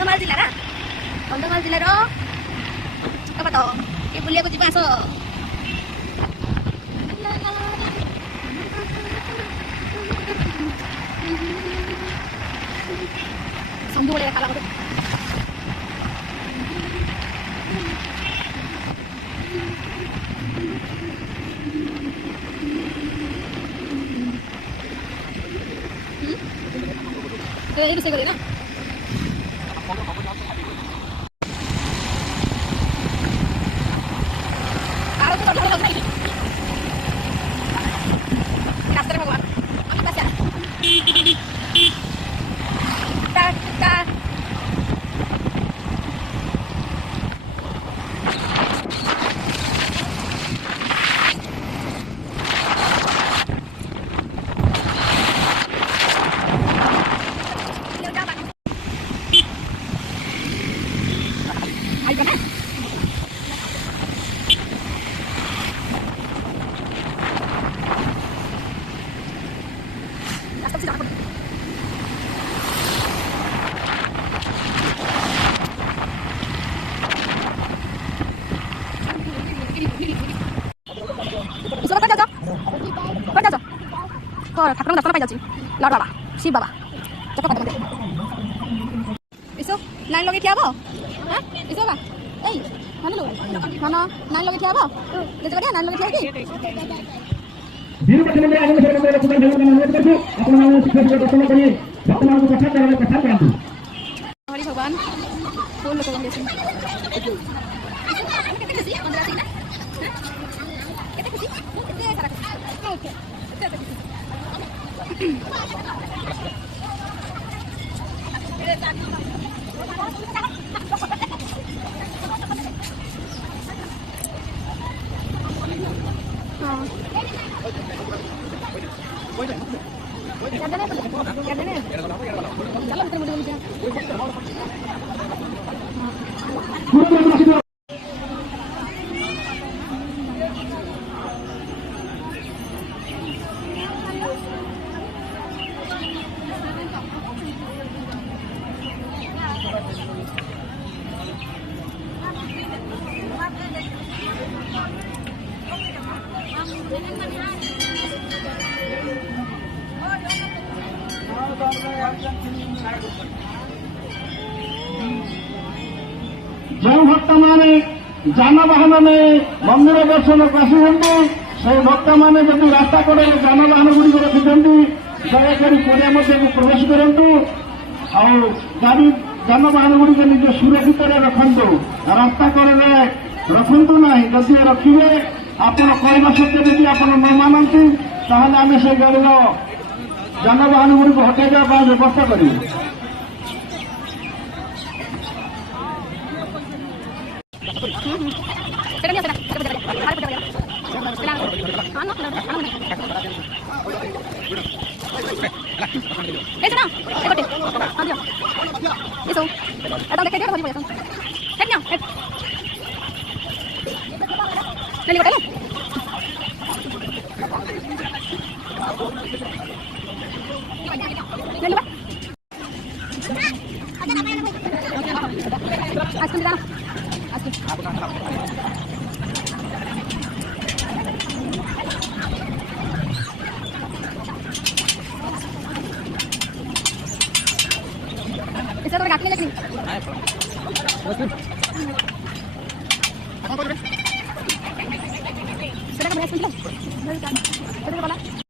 କନ୍ଧମାଳ ଜିଲ୍ଲାର ଛକପାଟ ଏ ବୁଲିବାକୁ ଯିବା ଆସ। ସନ୍ଧୁ ଭଳିଆ ଖାଲା ଗୋଟେ ଏଇ ରୋଷେଇ କରିବେ ନା ରାସ୍ତାରେ ଭଗବାନ ଠାକୁରଙ୍କ ଦର୍ଶନ ପାଇ ଯାଉଛି ଲଡ଼ ବାବା ଶିବ ବାବା ଏସବୁ ଲାଇନ୍ ଲଗେଇ ଠିଆ ହବ ଏସବୁ ବାବା ଏଇ ମାନ ଲାଇନ୍ ଲଗେଇ ଠିଆ ହବ କରିବା ଲାଇନ୍ ଲଗେଇ ଠିଆ ହେଇକି ଭଗବାନ କୋଉ ଲୋକ ଯେଉଁ ଭକ୍ତମାନେ ଯାନବାହନ ନେଇ ମନ୍ଦିର ଦର୍ଶନକୁ ଆସୁଛନ୍ତି ସେହି ଭକ୍ତମାନେ ଯଦି ରାସ୍ତା କଡ଼ରେ ଯାନବାହନ ଗୁଡ଼ିକ ରଖିଛନ୍ତି ଦୟାକରି ପଡ଼ିଆ ମଧ୍ୟକୁ ପ୍ରବେଶ କରନ୍ତୁ। ଆଉ ଗାଡ଼ି ଯାନବାହନ ଗୁଡ଼ିକ ନିଜ ସୁରକ୍ଷିତରେ ରଖନ୍ତୁ। ରାସ୍ତା କଡ଼ରେ ରଖନ୍ତୁ ନାହିଁ। ଯଦି ରଖିବେ ଆପଣ କହିବା ସତ୍ତ୍ୱେ ଯଦି ଆପଣ ନ ମାନନ୍ତି ତାହେଲେ ଆମେ ସେହି ଗାଡ଼ିର ଯାନବାହନ ଗୁଡ଼ିକୁ ହଟାଇବା ପାଇଁ ବ୍ୟବସ୍ଥା କରିବୁ। Sudah kan berhasil?